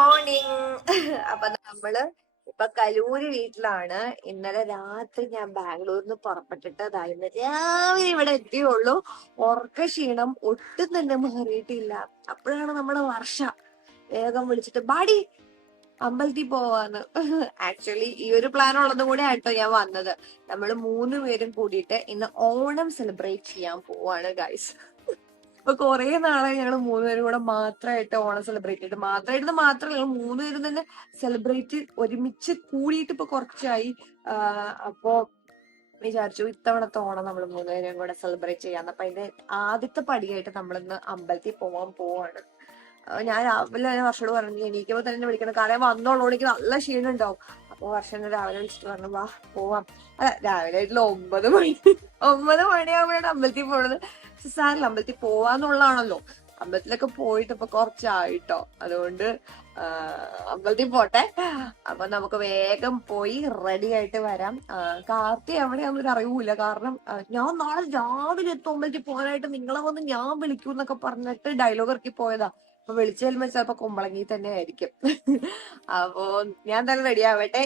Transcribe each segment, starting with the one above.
Morning. അപ്പൊ നമ്മള് ഇപ്പൊ കലൂര് വീട്ടിലാണ്. ഇന്നലെ രാത്രി ഞാൻ ബാംഗ്ലൂരിൽ നിന്ന് പുറപ്പെട്ടിട്ട് ഇന്ന് രാവിലെ ഇവിടെ എത്തിയുള്ളൂ. ഉറക്ക ക്ഷീണം ഒട്ടും തന്നെ മാറിയിട്ടില്ല. അപ്പോഴാണ് നമ്മുടെ വർഷ വേഗം വിളിച്ചിട്ട് ബാടി അമ്പലത്തിൽ പോവാന്ന്. ആക്ച്വലി ഈ ഒരു പ്ലാൻ ഉള്ളത് കൂടെ ആയിട്ടോ ഞാൻ വന്നത്. നമ്മള് 3 പേരും കൂടിയിട്ട് ഇന്ന് ഓണം സെലിബ്രേറ്റ് ചെയ്യാൻ പോവാണ് ഗൈസ്. ഇപ്പൊ കൊറേ നാളെ ഞങ്ങൾ 3 പേരും കൂടെ മാത്രമായിട്ട് ഓണം സെലിബ്രേറ്റ് ചെയ്തിട്ട് മാത്രമല്ല ഞങ്ങൾ 3 പേരും തന്നെ സെലിബ്രേറ്റ് ഒരുമിച്ച് കൂടിയിട്ട് ഇപ്പൊ കുറച്ചായി. അപ്പോ വിചാരിച്ചു ഇത്തവണത്തെ ഓണം നമ്മൾ 3 പേരും കൂടെ സെലിബ്രേറ്റ് ചെയ്യാന്ന്. അപ്പൊ അതിന്റെ ആദ്യത്തെ പടിയായിട്ട് നമ്മളിന്ന് അമ്പലത്തിൽ പോവാൻ പോവാണ്. ഞാൻ രാവിലെ വർഷോട് പറഞ്ഞു എണീക്കുമ്പോ തന്നെ വിളിക്കണം, കാരണം വന്നോളൂ എനിക്ക് നല്ല ക്ഷീണം ഉണ്ടാവും. അപ്പൊ വർഷം രാവിലെ വിളിച്ചിട്ട് പറഞ്ഞു വാ പോവാം. അല്ല രാവിലെ ആയിട്ടുള്ള 9 മണിയാകുമ്പോഴാണ് അമ്പലത്തിൽ പോണത്. സാറില്ല, അമ്പലത്തിൽ പോവാന്നുള്ളതാണല്ലോ. അമ്പലത്തിലൊക്കെ പോയിട്ട് ഇപ്പൊ കുറച്ചായിട്ടോ, അതുകൊണ്ട് അമ്പലത്തിൽ പോട്ടെ. അപ്പൊ നമുക്ക് വേഗം പോയി റെഡി ആയിട്ട് വരാം. കാർത്തി എവിടെയാണെന്നൊരു അറിവൂല, കാരണം ഞാൻ നാളെ രാവിലെ എത്തും അമ്പലത്തിൽ പോകാനായിട്ട്, നിങ്ങളെ വന്ന് ഞാൻ വിളിക്കൂ എന്നൊക്കെ പറഞ്ഞിട്ട് ഡയലോഗ് ഇറക്കി പോയതാ. അപ്പൊ വിളിച്ചു ചെല്ലുമ്പോ ചിലപ്പോ കുമ്പളങ്ങി തന്നെ ആയിരിക്കും. അപ്പോ ഞാൻ തന്നെ റെഡി ആവട്ടെ,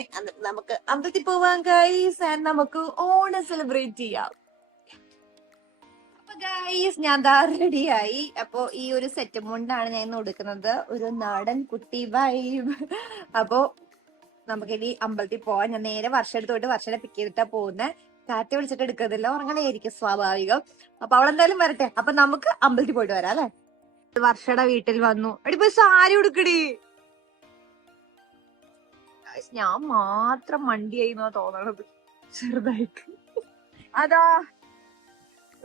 നമുക്ക് അമ്പലത്തിൽ പോവാൻ ഗൈസ്, ആൻഡ് നമുക്ക് ഓണം സെലിബ്രേറ്റ് ചെയ്യാം. ഗൈസ് ഞാൻ റെഡിയായി. അപ്പൊ ഈ ഒരു സെറ്റ് മുണ്ടാണ് ഞാൻ ഇന്ന് കൊടുക്കുന്നത്, ഒരു നാടൻ കുട്ടി വൈബ്. അപ്പോ നമുക്കിനി അമ്പലത്തിൽ പോവാൻ. ഞാൻ നേരെ വർഷം എടുത്തോട്ട് വർഷനെ പിക്ക് ചെയ്തിട്ടാ പോകുന്നത്. കാറ്റ് വിളിച്ചിട്ട് എടുക്കുന്നില്ല, ഉറങ്ങണേയിരിക്കും സ്വാഭാവികം. അപ്പൊ അവളെന്തായാലും വരട്ടെ. അപ്പൊ നമുക്ക് അമ്പലത്തിൽ പോയിട്ട് വരാം അല്ലെ. വർഷയുടെ വീട്ടിൽ വന്നു. എടി പോയി സാരി ഉടുക്കടി. ഞാൻ മാത്രം മണ്ടിയായി എന്നാ തോന്നണത് ചെറുതായിട്ട്. അതാ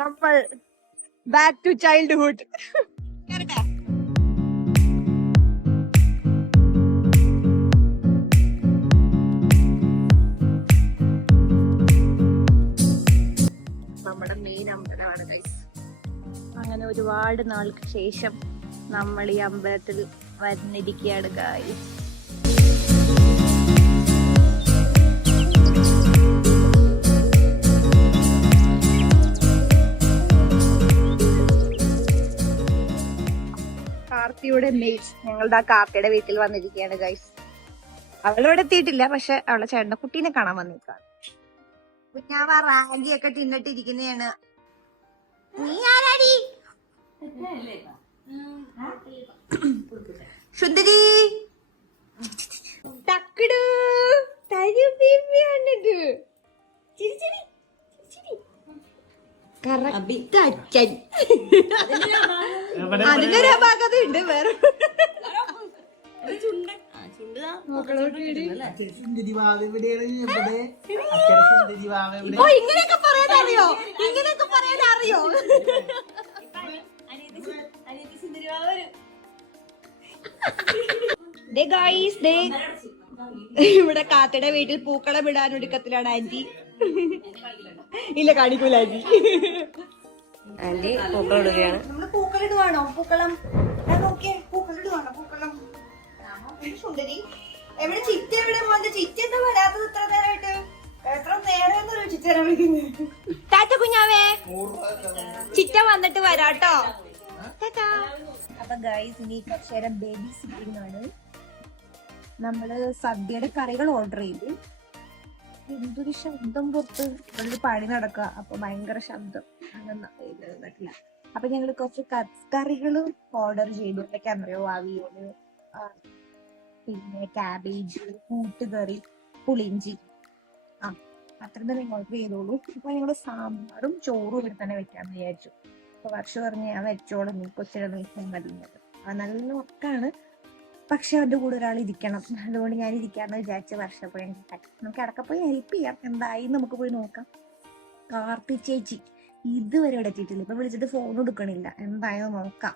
നമ്മൾ ബാക്ക് ടു ചൈൽഡ്ഹുഡ്. നമ്മുടെ മെയിൻ അമ്പലമാണ് ഗൈസ്. അങ്ങനെ ഒരുപാട് നാൾക്ക് ശേഷം നമ്മൾ ഈ അമ്പലത്തിൽ വന്നിരിക്കുകയാണ് ഗൈസ്. കാർത്തിയുടെ മെയ്റ്റ് ഞങ്ങളുടെ കാർത്തിയുടെ വീട്ടിൽ വന്നിരിക്കുകയാണ് ഗൈസ്. അവളിവിടെ എത്തിയിട്ടില്ല, പക്ഷെ അവളെ ചേട്ടന്റെ കുട്ടീനെ കാണാൻ വന്നിരിക്കാണ്. കുഞ്ഞാവ റാഗിയൊക്കെ തിന്നിട്ടിരിക്കുന്നതാണ്. നീ ആരാടി? സുന്ദരി ടക്കിട് തരുബിയാണിത്. അച്ഛൻ അതിനൊരു അപാകത ഉണ്ട്. വേറെ ഇങ്ങനെയൊക്കെ പറയാൻ അറിയോ? ഇങ്ങനെയൊക്കെ പറയാൻ അറിയോ? ഇവിടെ കാത്തയുടെ വീട്ടിൽ പൂക്കളം ഇടാൻ ഒരുക്കത്തിലാണ് ആന്റി. ഇല്ല കാണിക്കൂല ആന്റി. ആന്റി പൂക്കളം ഇടുകയാണ്. നമ്മള് പൂക്കളം ഇടുവാണോ? പൂക്കളം നോക്കിയേ, പൂക്കളം ഇടുവാണോ? പൂക്കളം സുന്ദരി എവിടെ? ചിറ്റ എവിടെ? മോന്റെ ചിറ്റ എന്താ വരാത്തത് ഇത്ര നേരമായിട്ട്? എത്ര നേരം ചിറ്റ വിളിക്കുന്നത്? ടാറ്റ കുഞ്ഞാവേ, ചിറ്റ വന്നിട്ട് വരാട്ടോ. അപ്പൊ ഗൈസ് ഇനി കുറച്ചു നേരം ബേബി സിറ്റിംഗ് ആണ്. നമ്മള് സദ്യയുടെ കറികൾ ഓർഡർ ചെയ്തു. എന്തൊരു ശബ്ദം പുറത്ത്, ഒരു പണി നടക്കുക. അപ്പൊ ഭയങ്കര ശബ്ദം പറ്റില്ല. അപ്പൊ ഞങ്ങള് കുറച്ച് കറികള് ഓർഡർ ചെയ്തു. എന്തൊക്കെയാണെന്നറിയോ? അവിയല്, പിന്നെ ക്യാബേജ്, കൂട്ടുകറി, പുളിഞ്ചി, അത്ര തന്നെ ഓർഡർ ചെയ്തോളൂ. അപ്പൊ ഞങ്ങള് സാമ്പാറും ചോറും ഇവിടെ തന്നെ വെക്കാന്ന് വിചാരിച്ചു. അപ്പൊ വർഷം പറഞ്ഞ് ഞാൻ വെച്ചോളും, നീ കൊച്ചിനെ നീക്കാൻ മതിയത്. നല്ല വർക്കാണ്, പക്ഷെ അവന്റെ കൂടെ ഒരാൾ ഇരിക്കണം. അതുകൊണ്ട് ഞാൻ ഇരിക്കാന്ന് വിചാരിച്ച വർഷം പോയി നമുക്ക് അടക്ക പോയി ഹെൽപ്പ് ചെയ്യാം. എന്തായി നമുക്ക് പോയി നോക്കാം. കാർത്തി ചേച്ചി ഇതുവരെ ഇവിടെ എത്തിയിട്ടില്ല. ഇപ്പൊ വിളിച്ചിട്ട് ഫോൺ എടുക്കണില്ല. എന്തായാലും നോക്കാം.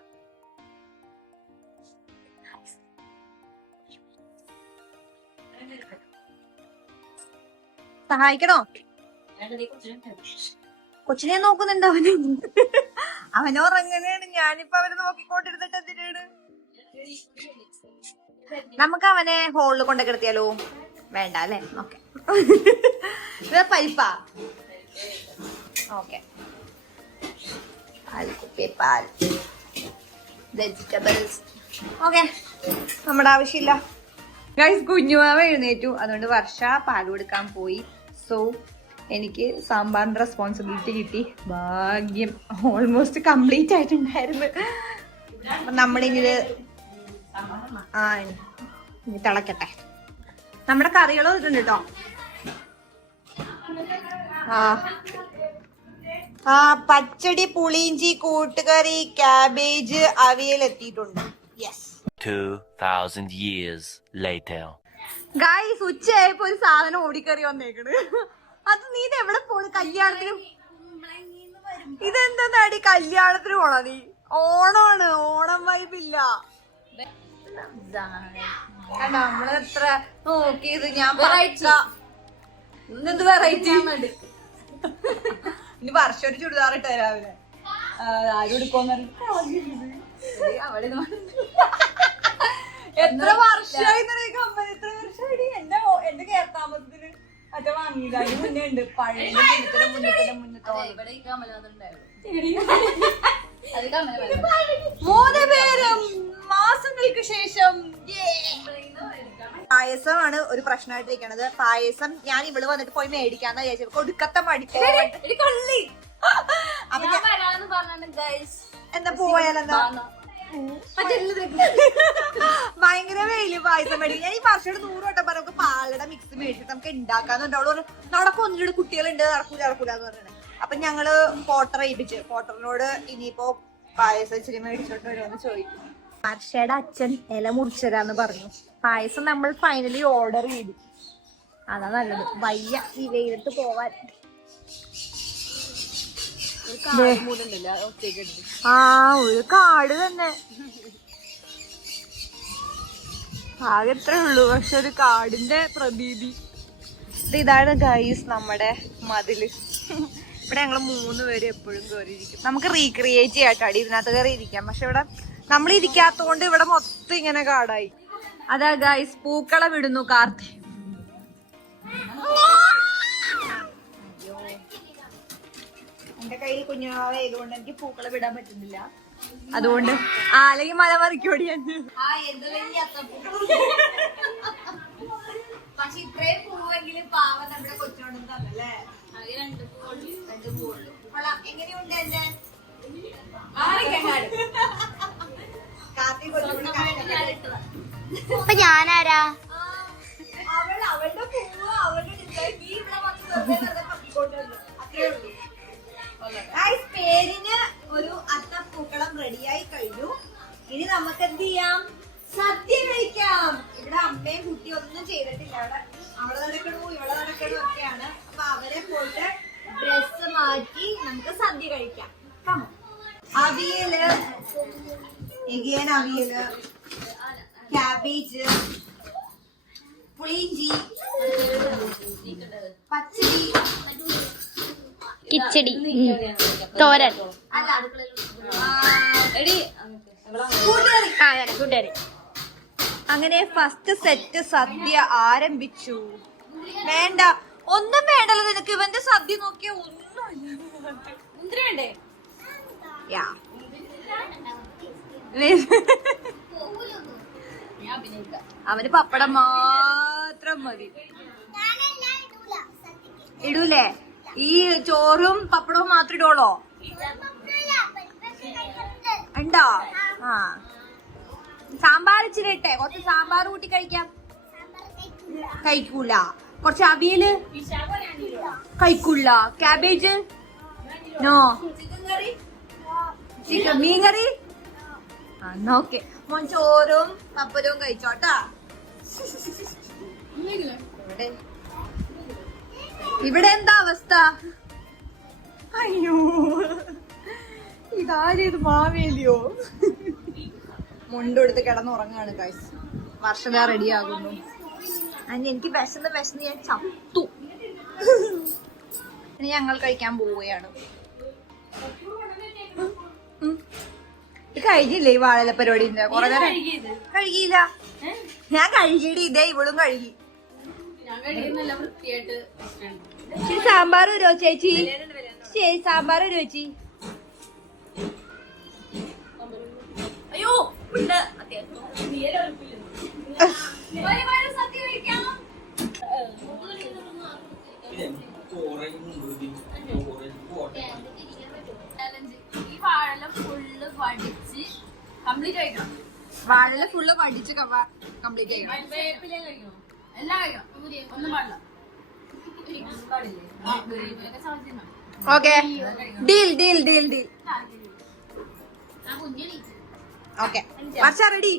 സഹായിക്കണോ? കൊച്ചിനെ നോക്കുന്നുണ്ട് അവന്. അവനുറങ്ങനെയാണ്. ഞാനിപ്പോ അവനെ നോക്കിക്കൊണ്ടിരുന്നിട്ട് എന്തിനാണ്? നമുക്ക് അവനെ ഹോളിൽ കൊണ്ടൊക്കെ കിടത്തിയാലോ? വേണ്ട അല്ലേ? ഓക്കെ. പരിപ്പാ? ഓക്കെ. പാൽ, കുപ്പി പാൽ, വെജിറ്റബിൾസ്. ഓക്കെ നമ്മുടെ ആവശ്യമില്ല ഗൈസ്. കുഞ്ഞുമാവ എഴുന്നേറ്റു, അതുകൊണ്ട് വർഷ പാൽ കൊടുക്കാൻ പോയി. സോ എനിക്ക് സാമ്പാറിന്റെ റെസ്പോൺസിബിലിറ്റി കിട്ടി. ഭാഗ്യം, ഓൾമോസ്റ്റ് കംപ്ലീറ്റ് ആയിട്ടുണ്ടായിരുന്നു. അപ്പൊ നമ്മളിങ്ങനെ ഇനി തിളക്കട്ടെ. നമ്മുടെ കറികളും ഇതുണ്ട് കേട്ടോ. പച്ചടി, പുളിയിഞ്ചി, കൂട്ടുകറി, ക്യാബേജ്, അവിയൽ എത്തിയിട്ടുണ്ട്. യെസ്. 2000 years later. ഗായ്സ്, ഉച്ചയായപ്പോ ഒരു സാധനം ഓടിക്കറി വന്നേക്കണ്. അത് നീ എവിടെ പോണ്? കല്യാണത്തിന്. ഇതെന്താ നടി, കല്യാണത്തിന് പോണ നീ? ഓണമാണ്, ഓണം വൈബില്ല. നമ്മളെത്ര നോക്കിയത്. ഞാൻ ഇന്നെന്ത് വെറൈറ്റി? ഇനി വർഷം ഒരു ചുരിദാർ ഇട്ട രാവിലെ ആരും എടുക്കോന്ന് എത്ര വർഷമായി കമ്പനി? എത്ര വർഷമായി? എന്റെ കേരള താമസത്തിന് മറ്റേ വാങ്ങിയത്. അതിന് മുന്നേ ഉണ്ട് പഴയ മുന്നത്തെ 3 പേരും മാസങ്ങൾക്ക് ശേഷം. പായസമാണ് ഒരു പ്രശ്നമായിട്ടിരിക്കണത്. പായസം ഞാൻ ഇവള് വന്നിട്ട് പോയി മേടിക്കാന്ന് വിചാരിച്ചു. കൊടുക്കത്തെ മടിക്കോ എന്താ പോയാലെന്താ ഭയങ്കര വെയില്. പായസം മേടിക്കും. ഞാൻ ഈ വർഷയുടെ 100 വട്ടം പറഞ്ഞ പാലയുടെ മിക്സ് മേടിച്ചിട്ട് നമുക്ക് ഉണ്ടാക്കാന്നുണ്ട്. അവള് നടക്കും, ഒന്നിലൂടെ കുട്ടികളുണ്ട്, നടക്കൂല എന്ന് പറഞ്ഞത്. അപ്പൊ ഞങ്ങള് പോട്ടർ ഏൽപ്പിച്ചു. പോട്ടറിനോട് ഇനിയിപ്പോ പായസം ഇച്ചിരി മേടിച്ചോട്ട് വരുമെന്ന് ചോദിക്കും. വർഷയുടെ അച്ഛൻ ഇല മുറിച്ചരാന്ന് പറഞ്ഞു. പായസം നമ്മൾ ഫൈനലി ഓർഡർ ചെയ്തു. അതാ നല്ലത്. വയ്യ ഈ വെയിലത്ത് പോവാൻ. ഒരു കാട് തന്നെ. ആകെ എത്രേ ഉള്ളൂ, പക്ഷെ ഒരു കാടിന്റെ പ്രതീതി. ഇതാണ് ഗൈസ് നമ്മുടെ മതില്. ഇവിടെ ഞങ്ങള് 3 പേര് എപ്പോഴും കയറിയിരിക്കും. നമുക്ക് റീക്രിയേറ്റ് ചെയ്യാട്ടോ ഇതിനകത്ത് കയറി ഇരിക്കാം. പക്ഷെ ഇവിടെ നമ്മൾ ഇരിക്കാത്തോണ്ട് ഇവിടെ മൊത്തം ഇങ്ങനെ കാടായി. അതാ ഗൈസ്, പൂക്കള വിടുന്നു കാർത്തി. എന്റെ കയ്യിൽ കുഞ്ഞാവായതുകൊണ്ട് എനിക്ക് പൂക്കളെ വിടാൻ പറ്റുന്നില്ല. അതുകൊണ്ട് അല്ലെങ്കിൽ മല മറിക്കോടിയാണ്. പക്ഷെ ഇത്രയും പൂവെങ്കിലും പാവം നമ്മുടെ കൊച്ചോണ്ടും തന്നല്ലേ. എങ്ങനെയുണ്ട് എന്റെ അപ്പൊ ഞാനാരാ? അവളുടെ പൂവ് അവളുടെ ഡിസൈൻ നീ ഇവിടെ വന്ന് പക്കിക്കൊണ്ടുവന്നു. അത്രേ ഉള്ളൂ. പേരിന് ഒരു അത്തപ്പൂക്കളം റെഡിയായി കഴിഞ്ഞു. ഇനി നമുക്ക് എന്ത് ചെയ്യാം? സദ്യ കഴിക്കാം. ഇവിടെ അമ്മയും കുട്ടിയും ഒന്നും ചെയ്തിട്ടില്ല. അവിടെ നടക്കണു ഇവിടെ നടക്കണു ഒക്കെയാണ്. അപ്പൊ അവരെ പോയിട്ട് ഡ്രസ് മാറ്റി നമുക്ക് സദ്യ കഴിക്കാം. അവിയല്, അവിയല്, ക്യാബേജ്, പുളിയിഞ്ചി, പച്ചടി, കിച്ചടി, തോരൻ, കൂട്ടുകറി. അങ്ങനെ ഫസ്റ്റ് സെറ്റ് സദ്യ ആരംഭിച്ചു. വേണ്ട, ഒന്നും വേണ്ടല്ലോ നിനക്ക്. ഇവന്റെ സദ്യ നോക്കിയ ഒന്നും വേണ്ടേ? അവന് പപ്പടം മാത്രം മതി. ഇടൂലേ? ഈ ചോറും പപ്പടവും മാത്രം ഇടോളോ? ഉണ്ടോ? ആ, സാമ്പാർ ഇച്ചിരി ഇട്ടെ. കുറച്ച് സാമ്പാർ കൂട്ടി കഴിക്കാം. കഴിക്കൂല. കുറച്ച് അവിയല് കഴിക്കൂല. Cabbage no. ചിക്കൻ മീൻ കറി ഓക്കെ. മോൻ ചോറും പപ്പരവും കഴിച്ചോട്ടാ. ഇവിടെ എന്താ അവസ്ഥ? അയ്യോ, ഇതാരേത് മാവേലിയോ? മുണ്ടെടുത്ത് കിടന്നുറങ്ങാണ് ഗൈസ്. വർഷത റെഡിയാകുന്നു. എനിക്ക് വിശന്ന് ഞാൻ ചത്തു. ഇനി ഞങ്ങൾ കഴിക്കാൻ പോവുകയാണ്. ഇത് കഴിഞ്ഞില്ലേ ഈ വാഴല പരിപാടിന്റെ? കുറെ നേരം കഴുകിയില്ല. ഞാൻ കഴുകിയിട്ട് ഇതേ ഇവളും കഴുകി. സാമ്പാർ വരുമോ ചേച്ചി? സാമ്പാർ വരുമോ ചേച്ചി? അയ്യോ ഈ വാഴല ഫുള്ള് വടിച്ച് കംപ്ലീറ്റ് കഴിക്കണം. വാഴല ഫുള്ള് പഠിച്ച് കംപ്ലീറ്റ് ചെയ്യണം. വേപ്പില കഴിക്കണം, എല്ലാം കഴിക്കണം, ഒന്നും പാടില്ല. Okay, deal deal deal deal. Okay, Varsha ready?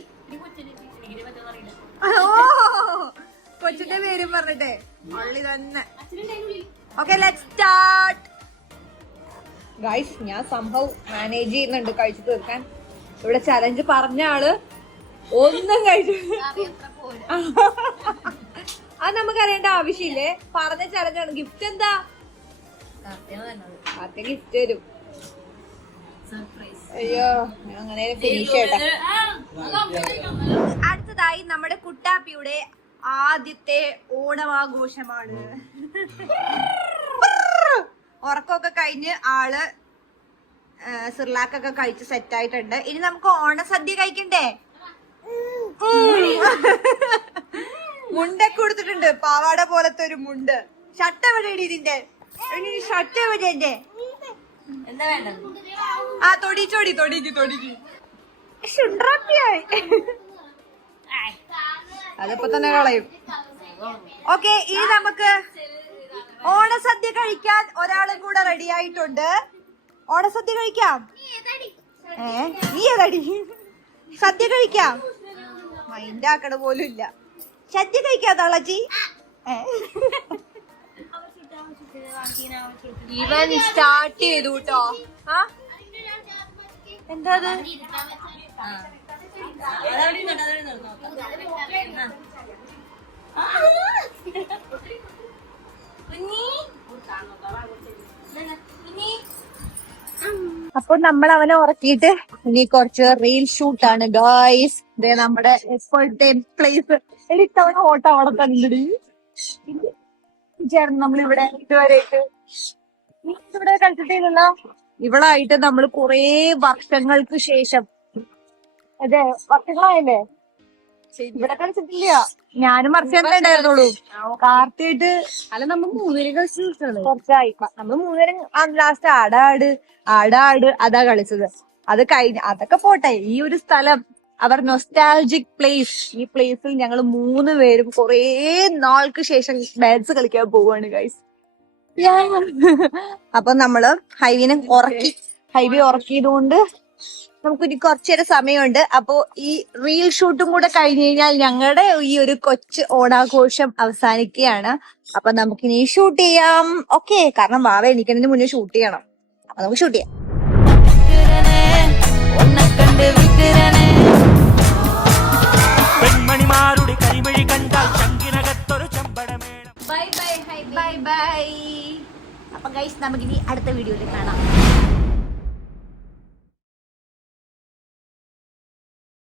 ഓ, കൊച്ചിന്റെ പേരും പറഞ്ഞിട്ടെ പള്ളി തന്നെ. Okay, let's start. ഗൈസ്, ഞാൻ സംഭവം മാനേജ് ചെയ്യുന്നുണ്ട് കഴിച്ചു തീർക്കാൻ. ഇവിടെ ചലഞ്ച് പറഞ്ഞ ആള് ഒന്നും കഴിച്ചു. അത് നമുക്ക് അറിയേണ്ട ആവശ്യമില്ലേ, പറഞ്ഞ ചലഞ്ചാണ്. ഗിഫ്റ്റ് എന്താ? ആദ്യ ഗിഫ്റ്റ് തരും. അയ്യോ, ഞാൻ അങ്ങനെ ഫിനിഷ് ചെയ്യട്ടെ. അടുത്തതായി നമ്മുടെ കുട്ടാപ്പിയുടെ ആദ്യത്തെ ഓണമാഘോഷമാണ്. ഉറക്കമൊക്കെ കഴിഞ്ഞ് ആള് സിർലാക്കൊക്കെ കഴിച്ച് സെറ്റ് ആയിട്ടുണ്ട്. ഇനി നമുക്ക് ഓണസദ്യ കഴിക്കണ്ടേ? മുണ്ടൊക്കെ കൊടുത്തിട്ടുണ്ട്, പാവാട പോലത്തെ ഒരു മുണ്ട്. ഷർട്ട് എവിടെയാണ് ഇതിന്റെ? ഷർട്ട് എവിടെ എന്റെ? എന്താ വേണ്ട? ആ, തൊടിച്ചോടി തൊടിക്ക് തൊടിക്ക്. ശുണ്ട്രാപ്പിയായി. അതിപ്പോ തന്നെ കളയും. ഓക്കെ, ഇനി നമുക്ക് ഓണസദ്യ കഴിക്കാൻ ഒരാളും കൂടെ റെഡി ആയിട്ടുണ്ട്. ഓണസദ്യ കഴിക്കാം. നീ ഏതടി? സദ്യ കഴിക്കാം. മൈൻഡ് ആക്കണ പോലും ഇല്ല. സദ്യ കഴിക്കാം തളച്ചി. ഇവൻ സ്റ്റാർട്ട് ചെയ്തു കേട്ടോ. ആ, എന്താ അപ്പൊ നമ്മൾ അവനെ ഉറക്കിയിട്ട് ഇനി കുറച്ച് റീൽ ഷൂട്ടാണ് ഗായ്സ്. ഇതേ നമ്മുടെ എപ്പോഴത്തെ പ്ലേസ്. ഇത്തവണ ഓട്ടം അവിടെ തന്നെ ചേർന്ന് നമ്മളിവിടെ ഇതുവരെയായിട്ട് ഇവിടെ കളിച്ചിട്ടില്ലല്ലോ. ഇവളായിട്ട് നമ്മൾ കുറെ വർഷങ്ങൾക്ക് ശേഷം, അതെ വർഷങ്ങളായല്ലേ ഇവിടെ കളിച്ചിട്ടില്ല. ഞാനും വർഷങ്ങളേ ഉണ്ടായിരുന്നുള്ളൂ. കാർത്തിയായിട്ട് അല്ല, നമ്മൾ മൂന്നുപേരും കളിച്ചു കുറച്ചായി. നമ്മൾ മൂന്നുപേരും ലാസ്റ്റ് ആടാട് അതാ കളിച്ചത്. അത് കഴിഞ്ഞ് അതൊക്കെ പോട്ടെ. ഈ ഒരു സ്ഥലം, അവർ നൊസ്റ്റാൾജിക് പ്ലേസ്. ഈ പ്ലേസിൽ ഞങ്ങൾ മൂന്നുപേരും കുറേ നാൾക്ക് ശേഷം ഡാൻസ് കളിക്കാൻ പോവാണ് ഗൈസ്. അപ്പൊ നമ്മള് ഹൈവേ ഉറക്കിയത് കൊണ്ട് നമുക്കിനി കുറച്ചേരം സമയമുണ്ട്. അപ്പൊ ഈ റീൽ ഷൂട്ടും കൂടെ കഴിഞ്ഞു കഴിഞ്ഞാൽ ഞങ്ങളുടെ ഈ ഒരു കൊച്ചു ഓണാഘോഷം അവസാനിക്കുകയാണ്. അപ്പൊ നമുക്കിനി ഷൂട്ട് ചെയ്യാം. ഓക്കെ, കാരണം വാവ എണീക്കുന്നതിന് മുന്നേ ഷൂട്ട് ചെയ്യണം. അപ്പൊ നമുക്ക് ഷൂട്ട് ചെയ്യാം. പെൺമണിമാരുടെ കരിമഴി കണ്ടാൽ ചങ്കിനകത്തൊരു ചമ്പടമേണം. Bye bye. അപ്പൊ ഗൈസ്, നമുക്കിനി അടുത്ത വീഡിയോയിൽ കാണാം.